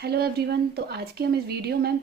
Hello everyone. तो आज के हम इस वीडियो में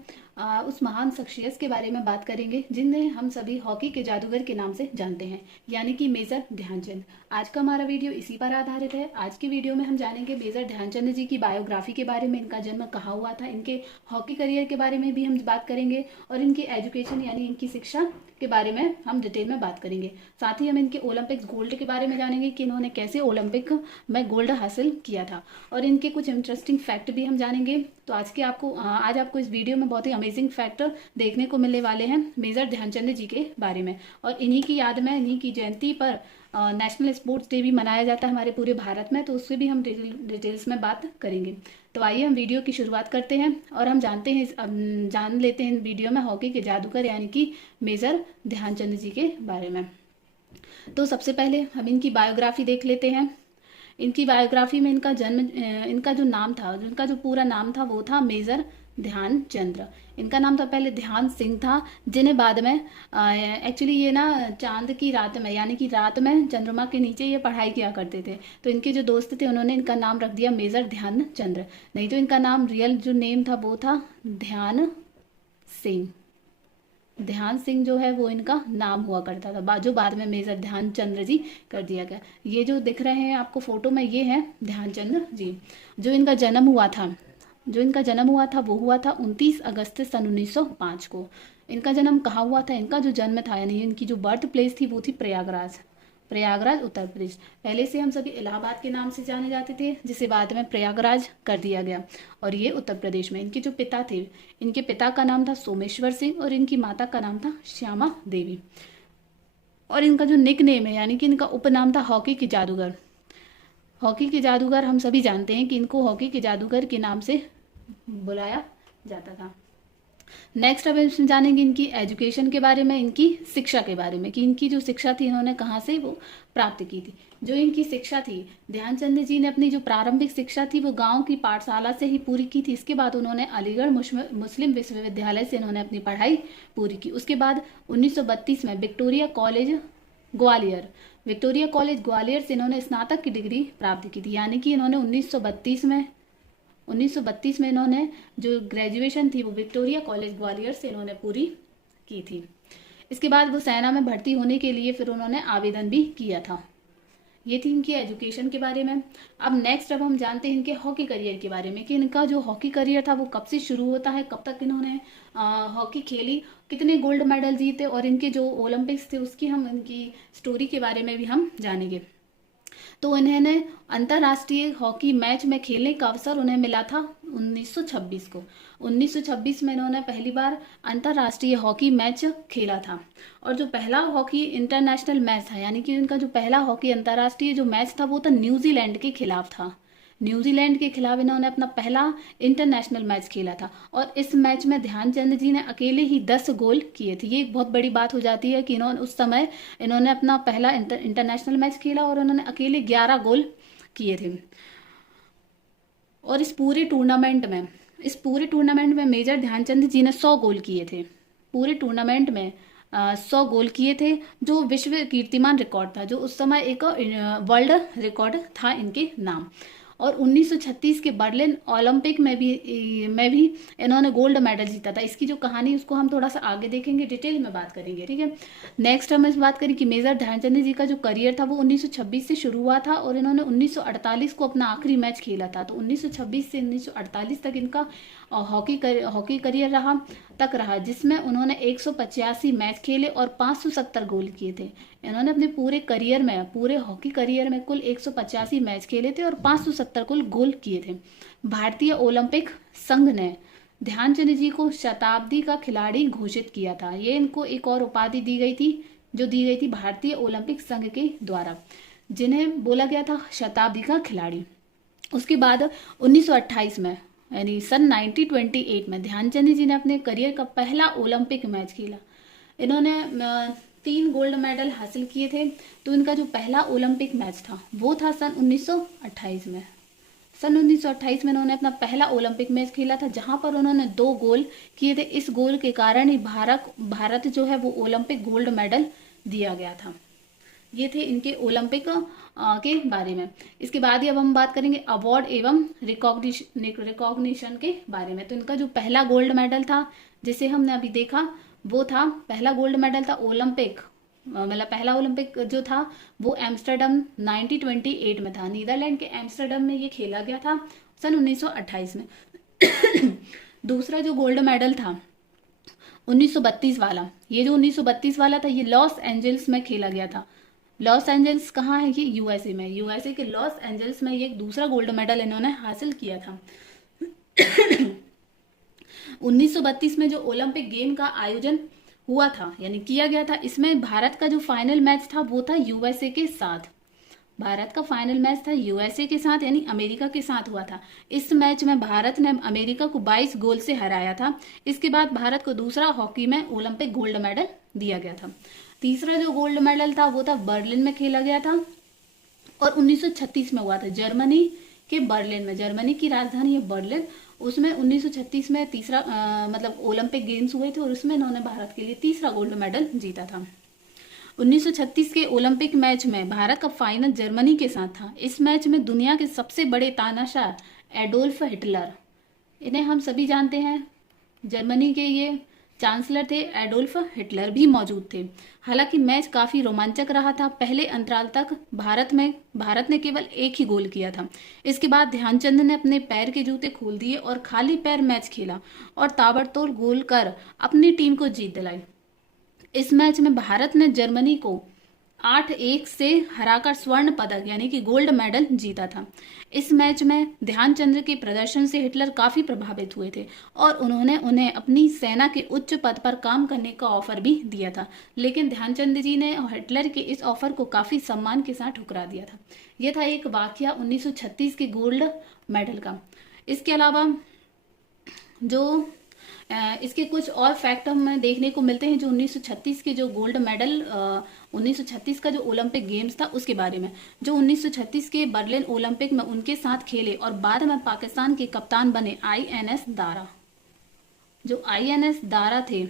उस महान शख्सियत के बारे में बात करेंगे जिन्हें हम सभी हॉकी के जादूगर के नाम से जानते हैं, यानी कि मेजर ध्यानचंद। आज का हमारा वीडियो इसी पर आधारित है। आज की वीडियो में हम जानेंगे मेजर ध्यानचंद जी की बायोग्राफी के बारे में, इनका जन्म कहाँ हुआ था, इनके हॉकी करियर के बारे में भी हम बात करेंगे और इनकी एजुकेशन यानी इनकी शिक्षा के बारे में हम डिटेल में बात करेंगे। साथ ही हम इनके ओलंपिक्स गोल्ड के बारे में जानेंगे कि इन्होंने कैसे ओलंपिक में गोल्ड हासिल किया था और इनके कुछ इंटरेस्टिंग फैक्ट भी हम जानेंगे। तो आज आपको इस वीडियो में बहुत ही अमेजिंग फैक्ट देखने को मिलने वाले हैं मेजर ध्यानचंद जी के बारे में। और इन्हीं की याद में, इन्हीं की जयंती पर नेशनल स्पोर्ट्स डे भी मनाया जाता है हमारे पूरे भारत में, तो उससे भी हम डिटेल्स में बात करेंगे। तो आइए हम वीडियो की शुरुआत करते हैं और हम जान लेते हैं वीडियो में हॉकी के जादूगर यानी कि मेजर ध्यानचंद जी के बारे में। तो सबसे पहले हम इनकी बायोग्राफी देख लेते हैं। इनकी बायोग्राफी में इनका जो नाम था, इनका जो पूरा नाम था वो था मेजर ध्यानचंद्र। इनका नाम था पहले ध्यान सिंह था, जिन्हें बाद में एक्चुअली ये ना चांद की रात में यानी कि रात में चंद्रमा के नीचे ये पढ़ाई किया करते थे। तो इनके जो दोस्त थे उन्होंने इनका नाम रख दिया मेजर ध्यानचंद्र, नहीं तो इनका नाम रियल जो नेम था वो था ध्यान सिंह। ध्यान सिंह जो है वो इनका नाम हुआ करता था, जो बाद में मेजर ध्यानचंद्र जी कर दिया गया। ये जो दिख रहे हैं आपको फोटो में, ये है ध्यानचंद्र जी। जो इनका जन्म हुआ था वो हुआ था 29 अगस्त सन 1905 को। इनका जन्म कहाँ हुआ था? इनका जो जन्म था यानी इनकी जो बर्थ प्लेस थी वो थी प्रयागराज उत्तर प्रदेश। पहले से हम सभी इलाहाबाद के नाम से जाने जाते थे, जिसे बाद में प्रयागराज कर दिया गया, और ये उत्तर प्रदेश में। इनके जो पिता थे, इनके पिता का नाम था सोमेश्वर सिंह और इनकी माता का नाम था श्यामा देवी। और इनका जो निक नेम है यानी कि इनका उपनाम था हॉकी के जादूगर। हॉकी के जादूगर हम सभी जानते हैं कि इनको हॉकी के जादूगर के नाम से बुलाया जाता था। नेक्स्ट अब इसमें जानेंगे इनकी एजुकेशन के बारे में, इनकी शिक्षा के बारे में कि इनकी जो शिक्षा थी इन्होंने कहाँ से वो प्राप्त की थी। जो इनकी शिक्षा थी, ध्यानचंद जी ने अपनी जो प्रारंभिक शिक्षा थी वो गांव की पाठशाला से ही पूरी की थी। इसके बाद उन्होंने अलीगढ़ मुस्लिम विश्वविद्यालय से इन्होंने अपनी पढ़ाई पूरी की। उसके बाद 1932 में विक्टोरिया कॉलेज ग्वालियर से इन्होंने स्नातक की डिग्री प्राप्त की थी, यानी कि इन्होंने 1932 में इन्होंने जो ग्रेजुएशन थी वो विक्टोरिया कॉलेज ग्वालियर से इन्होंने पूरी की थी। इसके बाद वो सेना में भर्ती होने के लिए फिर उन्होंने आवेदन भी किया था। ये थी इनकी एजुकेशन के बारे में। अब हम जानते हैं इनके हॉकी करियर के बारे में कि इनका जो हॉकी करियर था वो कब से शुरू होता है, कब तक इन्होंने हॉकी खेली, कितने गोल्ड मेडल जीते और इनके जो ओलंपिक्स थे उसकी हम इनकी स्टोरी के बारे में भी हम जानेंगे। तो इन्होंने अंतर्राष्ट्रीय हॉकी मैच में खेलने का अवसर उन्हें मिला था 1926 को। 1926 में इन्होंने पहली बार अंतर्राष्ट्रीय हॉकी मैच खेला था। और जो पहला हॉकी इंटरनेशनल मैच था यानी कि इनका जो पहला हॉकी अंतर्राष्ट्रीय जो मैच था वो था न्यूजीलैंड के खिलाफ था। न्यूजीलैंड के खिलाफ इन्होंने अपना पहला इंटरनेशनल मैच खेला था और इस मैच में ध्यानचंद जी ने अकेले ही 10 गोल किए थे। ये एक बहुत बड़ी बात हो जाती है कि उस समय इन्होंने अपना पहला इंटरनेशनल मैच खेला और उन्होंने अकेले 11 गोल किए थे। और इस पूरे टूर्नामेंट में मेजर ध्यानचंद जी ने 100 गोल किए थे। पूरे टूर्नामेंट में 100 गोल किए थे, जो विश्व कीर्तिमान रिकॉर्ड था, जो उस समय एक वर्ल्ड रिकॉर्ड था इनके नाम। और 1936 के बर्लिन ओलंपिक में भी इन्होंने गोल्ड मेडल जीता था। इसकी जो कहानी उसको हम थोड़ा सा आगे देखेंगे, डिटेल में बात करेंगे, ठीक है। नेक्स्ट हम इस बात करें कि मेजर ध्यानचंद जी का जो करियर था वो 1926 से शुरू हुआ था और इन्होंने 1948 को अपना आखिरी मैच खेला था। तो 1926 से 1948 तक इनका हॉकी करियर रहा, जिसमें उन्होंने 185 मैच खेले और 570 गोल किए थे। इन्होंने अपने पूरे हॉकी करियर में कुल 185 मैच खेले थे और 570 कुल गोल किए थे। भारतीय ओलंपिक संघ ने ध्यानचंद जी को शताब्दी का खिलाड़ी घोषित किया था। ये इनको एक और उपाधि दी गई थी भारतीय ओलंपिक संघ के द्वारा, जिन्हें बोला गया था शताब्दी का खिलाड़ी। उसके बाद 1928 में यानी सन 1928 में ध्यानचंद जी ने अपने करियर का पहला ओलंपिक मैच खेला। इन्होंने 3 गोल्ड मेडल हासिल किए थे। तो इनका जो पहला ओलंपिक मैच था वो था सन 1928 में। सन 1928 में इन्होंने अपना पहला ओलंपिक मैच खेला था, जहां पर उन्होंने 2 गोल किए थे। इस गोल के कारण ही भारत जो है वो ओलंपिक गोल्ड मेडल दिया गया था। ये थे इनके ओलंपिक के बारे में। इसके बाद ही अब हम बात करेंगे अवार्ड एवं रिकॉग्निशन के बारे में। तो इनका जो पहला गोल्ड मेडल था जिसे हमने अभी देखा, वो था, पहला गोल्ड मेडल था ओलंपिक, मतलब पहला ओलंपिक जो था वो एम्स्टर्डम 1928 में था। नीदरलैंड के एम्स्टर्डम में ये खेला गया था सन 1928 में। दूसरा जो गोल्ड मेडल था 1932 वाला, ये जो 1932 वाला था ये लॉस एंजल्स में खेला गया था। लॉस एंजल्स कहाँ है? ये यूएसए में, यूएसए के लॉस एंजल्स में ये दूसरा गोल्ड मेडल इन्होंने हासिल किया था। 1932 में जो ओलंपिक गेम का आयोजन हुआ था यानी किया गया था, इसमें भारत का जो फाइनल मैच था वो था यूएसए के साथ। भारत का फाइनल मैच था यूएसए के साथ यानी अमेरिका के साथ हुआ था। इस मैच में भारत ने अमेरिका को 22 गोल से हराया था। इसके बाद भारत को दूसरा हॉकी में ओलंपिक गोल्ड मेडल दिया गया था। तीसरा जो गोल्ड मेडल था वो था बर्लिन में खेला गया था और 1936 में हुआ था जर्मनी के बर्लिन में। जर्मनी की राजधानी है बर्लिन, उसमें 1936 में तीसरा मतलब ओलंपिक गेम्स हुए थे और उसमें इन्होंने भारत के लिए तीसरा गोल्ड मेडल जीता था। 1936 के ओलंपिक मैच में भारत का फाइनल जर्मनी के साथ था। इस मैच में दुनिया के सबसे बड़े तानाशाह एडोल्फ हिटलर, इन्हें हम सभी जानते हैं, जर्मनी के ये चांसलर थे, एडोल्फ हिटलर भी मौजूद थे। हालांकि मैच काफी रोमांचक रहा था। पहले अंतराल तक भारत ने केवल एक ही गोल किया था। इसके बाद ध्यानचंद ने अपने पैर के जूते खोल दिए और खाली पैर मैच खेला और ताबड़तोड़ गोल कर अपनी टीम को जीत दिलाई। इस मैच में भारत ने जर्मनी को 8-1 से हराकर स्वर्ण पदक यानी कि गोल्ड मेडल जीता था। इस मैच में ध्यानचंद के प्रदर्शन से हिटलर काफी प्रभावित हुए थे और उन्होंने उन्हें अपनी सेना के उच्च पद पर काम करने का ऑफर भी दिया था, लेकिन ध्यानचंद जी ने हिटलर के इस ऑफर को काफी सम्मान के साथ ठुकरा दिया था। यह था एक वाकया 1936 के गोल्ड मेडल का। इसके अलावा जो इसके कुछ और फैक्ट हमें देखने को मिलते हैं जो 1936 के जो गोल्ड मेडल 1936 का जो ओलंपिक गेम्स था उसके बारे में। जो 1936 के बर्लिन ओलंपिक में उनके साथ खेले और बाद में पाकिस्तान के कप्तान बने आईएनएस दारा, जो आईएनएस दारा थे,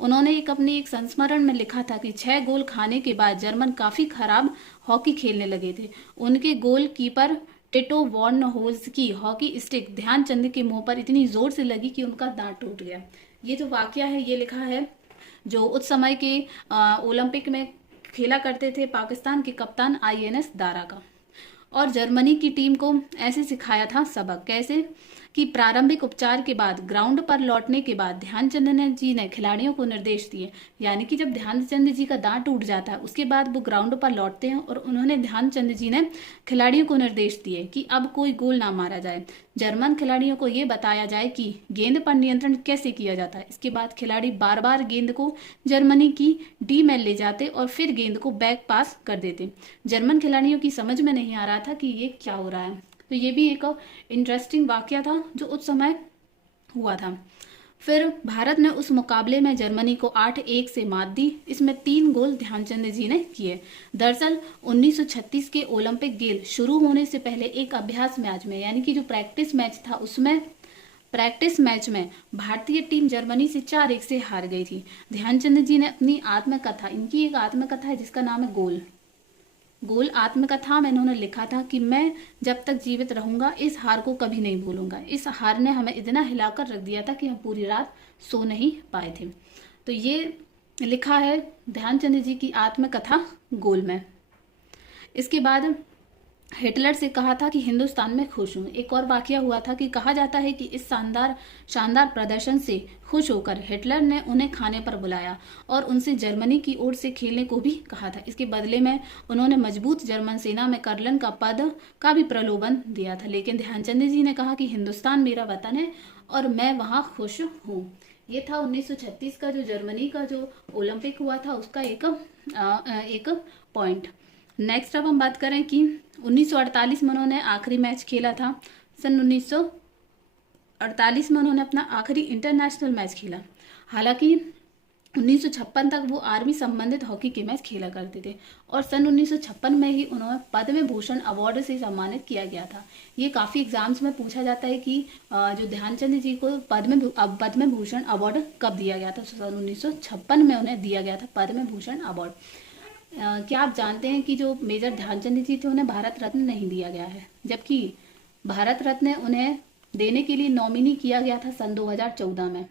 उन्होंने अपनी एक संस्मरण में लिखा था कि 6 गोल खाने के बाद जर्मन काफी खराब हॉकी खेलने लगे थे। उनके goalkeeper Tito Warnholtz की हॉकी स्टिक ध्यानचंद के मुंह पर इतनी जोर से लगी कि उनका दांत टूट गया। ये जो वाकया है ये लिखा है जो उस समय के ओलंपिक में खेला करते थे पाकिस्तान के कप्तान आईएनएस दारा का। और जर्मनी की टीम को ऐसे सिखाया था सबक, कैसे कि प्रारंभिक उपचार के बाद ग्राउंड पर लौटने के बाद ध्यानचंद जी ने खिलाड़ियों को निर्देश दिए, यानी कि जब ध्यानचंद जी का दांत टूट जाता है उसके बाद वो ग्राउंड पर लौटते हैं और उन्होंने ध्यानचंद जी ने खिलाड़ियों को निर्देश दिए कि अब कोई गोल ना मारा जाए। जर्मन खिलाड़ियों को ये बताया जाए कि गेंद पर नियंत्रण कैसे किया जाता है। इसके बाद खिलाड़ी बार बार गेंद को जर्मनी की डी में ले जाते और फिर गेंद को बैक पास कर देते। जर्मन खिलाड़ियों की समझ में नहीं आ रहा था कि ये क्या हो रहा है। तो ये भी एक इंटरेस्टिंग वाकया था जो उस समय हुआ था। फिर भारत ने उस मुकाबले में जर्मनी को 8-1 से मात दी। इसमें 3 गोल ध्यानचंद जी ने किए। दरअसल 1936 के ओलंपिक गेम शुरू होने से पहले एक अभ्यास मैच में यानी कि जो प्रैक्टिस मैच था उसमें प्रैक्टिस मैच में भारतीय टीम जर्मनी से 4-1 से हार गई थी। ध्यानचंद जी ने अपनी आत्मकथा, इनकी एक आत्मकथा है जिसका नाम है गोल आत्मकथा में इन्होंने लिखा था कि मैं जब तक जीवित रहूंगा इस हार को कभी नहीं भूलूंगा। इस हार ने हमें इतना हिलाकर रख दिया था कि हम पूरी रात सो नहीं पाए थे। तो ये लिखा है ध्यानचंद जी की आत्मकथा गोल में। इसके बाद हिटलर से कहा था कि हिंदुस्तान में खुश हूं। एक और वाकया हुआ था कि कहा जाता है कि इस शानदार प्रदर्शन से खुश होकर हिटलर ने उन्हें खाने पर बुलाया और उनसे जर्मनी की ओर से खेलने को भी कहा था। इसके बदले में उन्होंने मजबूत जर्मन सेना में कर्नल का पद का भी प्रलोभन दिया था, लेकिन ध्यानचंद जी ने कहा कि हिंदुस्तान मेरा वतन है और मैं वहां खुश हूँ। ये था 1936 का जो जर्मनी का जो ओलंपिक हुआ था उसका एक पॉइंट। नेक्स्ट अब हम बात करें कि 1948 में उन्होंने आखिरी मैच खेला था। सन 1948 में उन्होंने अपना आखिरी इंटरनेशनल मैच खेला। हालांकि 1956 तक वो आर्मी संबंधित हॉकी के मैच खेला करते थे और सन 1956 में ही उन्हें पद्म भूषण अवार्ड से सम्मानित किया गया था। ये काफ़ी एग्जाम्स में पूछा जाता है कि जो ध्यानचंद जी को पद्म भूषण अवार्ड कब दिया गया था। सन 1956 में उन्हें दिया गया था पद्म भूषण अवार्ड। क्या आप जानते हैं कि जो मेजर ध्यानचंद जी थे उन्हें भारत रत्न नहीं दिया गया है, जबकि भारत रत्न उन्हें देने के लिए नॉमिनी किया गया था सन 2014 में।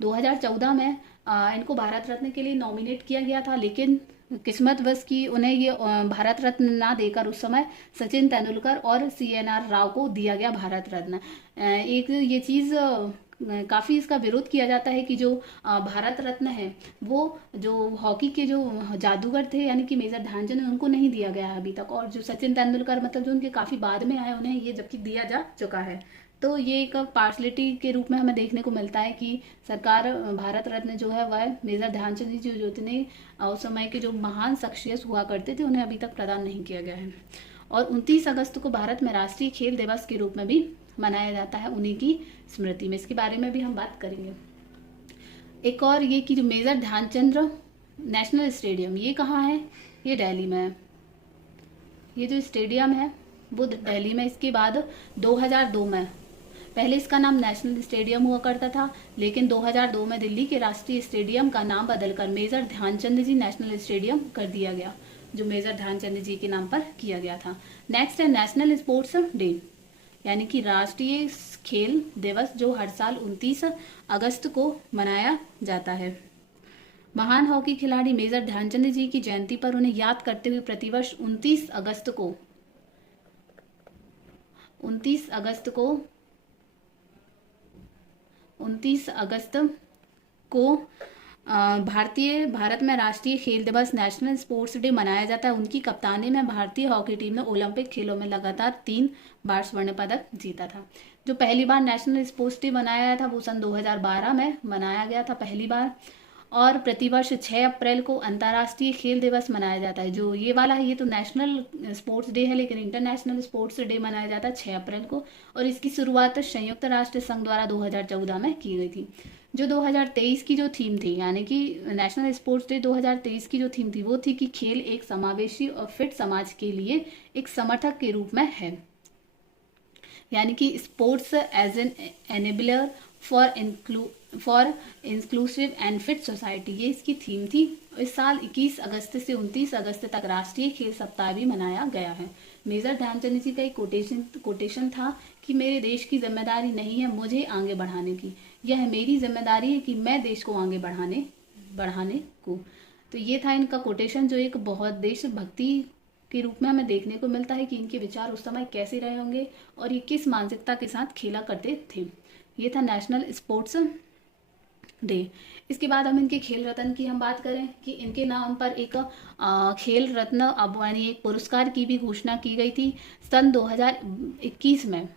2014 में इनको भारत रत्न के लिए नॉमिनेट किया गया था, लेकिन किस्मतवश की उन्हें ये भारत रत्न ना देकर उस समय सचिन तेंदुलकर और CNR राव को दिया गया भारत रत्न। एक ये चीज़ काफ़ी इसका विरोध किया जाता है कि जो भारत रत्न है वो जो हॉकी के जो जादूगर थे यानी कि मेजर ध्यानचंद उनको नहीं दिया गया है अभी तक, और जो सचिन तेंदुलकर मतलब जो उनके काफ़ी बाद में आए उन्हें ये जबकि दिया जा चुका है। तो ये एक पार्शलिटी के रूप में हमें देखने को मिलता है कि सरकार भारत रत्न जो है वह मेजर ध्यानचंद जी जो इतने उस समय के जो महान शख्सियत हुआ करते थे उन्हें अभी तक प्रदान नहीं किया गया है। और 29 अगस्त को भारत में राष्ट्रीय खेल दिवस के रूप में भी मनाया जाता है उन्हीं की स्मृति में। इसके बारे में भी हम बात करेंगे। एक और ये कि जो मेजर ध्यानचंद नेशनल स्टेडियम ये कहाँ है, ये दिल्ली में है। ये जो स्टेडियम है वो दिल्ली में। इसके बाद 2002 में, पहले इसका नाम नेशनल स्टेडियम हुआ करता था, लेकिन 2002 में दिल्ली के राष्ट्रीय स्टेडियम का नाम बदलकर मेजर ध्यानचंद जी नेशनल स्टेडियम कर दिया गया, जो मेजर ध्यानचंद जी के नाम पर किया गया था। नेक्स्ट है नेशनल स्पोर्ट्स डे, यानी कि राष्ट्रीय खेल दिवस जो हर साल 29 अगस्त को मनाया जाता है। महान हॉकी खिलाड़ी मेजर ध्यानचंद जी की जयंती पर उन्हें याद करते हुए प्रतिवर्ष 29 अगस्त को भारत में राष्ट्रीय खेल दिवस नेशनल स्पोर्ट्स डे मनाया जाता है। उनकी कप्तानी में भारतीय हॉकी टीम ने ओलंपिक खेलों में लगातार 3 बार स्वर्ण पदक जीता था। जो पहली बार नेशनल स्पोर्ट्स डे मनाया गया था वो सन 2012 में मनाया गया था पहली बार, और प्रतिवर्ष 6 अप्रैल को अंतर्राष्ट्रीय खेल दिवस मनाया जाता है। जो ये वाला है ये तो नेशनल स्पोर्ट्स डे है, लेकिन इंटरनेशनल स्पोर्ट्स डे मनाया जाता है 6 अप्रैल को, और इसकी शुरुआत संयुक्त राष्ट्र संघ द्वारा 2014 में की गई थी। जो 2023 की जो थीम थी, यानी कि नेशनल स्पोर्ट्स डे 2023 की जो थीम थी वो थी कि खेल एक समावेशी और फिट समाज के लिए एक समर्थक के रूप में है, यानी कि sports as an enabler for inclusive and fit society, ये इसकी थीम थी। इस साल 21 अगस्त से 29 अगस्त तक राष्ट्रीय खेल सप्ताह भी मनाया गया है। मेजर ध्यानचंद जी का एक कोटेशन था कि मेरे देश की जिम्मेदारी नहीं है मुझे आगे बढ़ाने की, यह मेरी जिम्मेदारी है कि मैं देश को आगे बढ़ाने को। तो ये था इनका कोटेशन, जो एक बहुत देशभक्ति के रूप में हमें देखने को मिलता है कि इनके विचार उस समय कैसे रहे होंगे और ये किस मानसिकता के साथ खेला करते थे। ये था नेशनल स्पोर्ट्स डे। इसके बाद हम इनके खेल रत्न की हम बात करें कि इनके नाम पर एक खेल रत्न अब यानी एक पुरस्कार की भी घोषणा की गई थी सन 2021 में।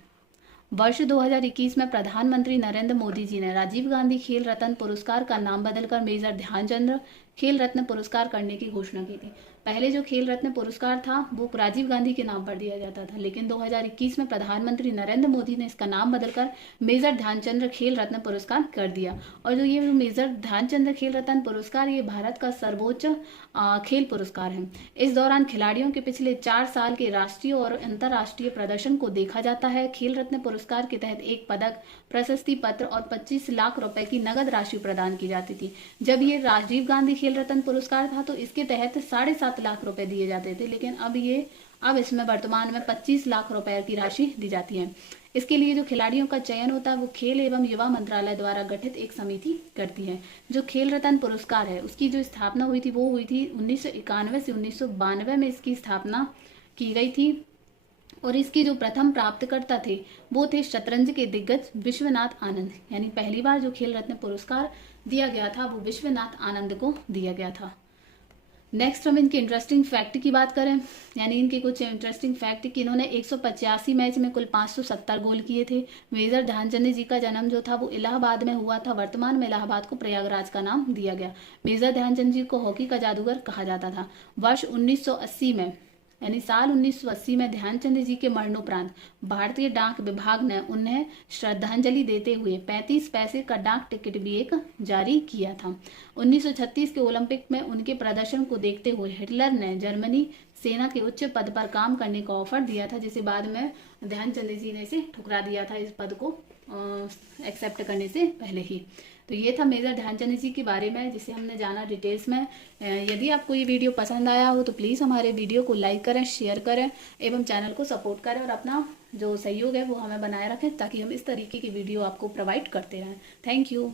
वर्ष 2021 में प्रधानमंत्री नरेंद्र मोदी जी ने राजीव गांधी खेल रत्न पुरस्कार का नाम बदलकर मेजर ध्यानचंद खेल रत्न पुरस्कार करने की घोषणा की थी। पहले जो खेल रत्न पुरस्कार था वो राजीव गांधी के नाम पर दिया जाता था, लेकिन 2021 में प्रधानमंत्री नरेंद्र मोदी ने इसका नाम बदलकर मेजर ध्यानचंद खेल रत्न पुरस्कार कर दिया। और जो ये मेजर ध्यानचंद खेल रत्न पुरस्कार ये भारत का सर्वोच्च खेल पुरस्कार है। इस दौरान खिलाड़ियों के पिछले 4 साल के राष्ट्रीय और अंतर्राष्ट्रीय प्रदर्शन को देखा जाता है। खेल रत्न पुरस्कार के तहत एक पदक, प्रशस्ति पत्र और 25 लाख रुपए की नगद राशि प्रदान की जाती थी। जब ये राजीव गांधी खेल रत्न पुरस्कार था तो इसके तहत 7.5 लाख रुपए दिए जाते थे, लेकिन अब इसमें वर्तमान में 25 लाख रुपए की राशि दी जाती है। इसके लिए जो खिलाड़ियों का चयन होता है वो खेल एवं युवा मंत्रालय द्वारा गठित एक समिति करती है। जो खेल रत्न पुरस्कार है उसकी जो स्थापना हुई थी वो हुई थी 1991 से 1992 में इसकी स्थापना की गई थी, और इसके जो प्रथम प्राप्तकर्ता थे वो थे शतरंज के दिग्गज विश्वनाथ आनंद। यानी पहली बार जो खेल रत्न पुरस्कार दिया गया था वो विश्वनाथ आनंद को दिया गया था। नेक्स्ट हम इनके इंटरेस्टिंग फैक्ट की बात करें, यानी इनके कुछ इंटरेस्टिंग फैक्ट कि इन्होंने 185 मैच में कुल 570 गोल किए थे। मेजर ध्यानचंद जी का जन्म जो था वो इलाहाबाद में हुआ था। वर्तमान में इलाहाबाद को प्रयागराज का नाम दिया गया। मेजर ध्यानचंद जी को हॉकी का जादूगर कहा जाता था। वर्ष 1980 में यानी साल 1980 में ध्यानचंद जी के मरणोपरांत भारतीय डाक विभाग ने उन्हें श्रद्धांजलि देते हुए 35 पैसे का डाक टिकट भी एक जारी किया था। 1936 के ओलंपिक में उनके प्रदर्शन को देखते हुए हिटलर ने जर्मनी सेना के उच्च पद पर काम करने का ऑफर दिया था, जिसे बाद में ध्यानचंद जी ने इसे ठुकरा दिया था इस पद को एक्सेप्ट करने से पहले ही। तो ये था मेजर ध्यानचंद जी के बारे में जिसे हमने जाना डिटेल्स में। यदि आपको ये वीडियो पसंद आया हो तो प्लीज़ हमारे वीडियो को लाइक करें, शेयर करें एवं चैनल को सपोर्ट करें और अपना जो सहयोग है वो हमें बनाए रखें ताकि हम इस तरीके की वीडियो आपको प्रोवाइड करते रहें। Thank you.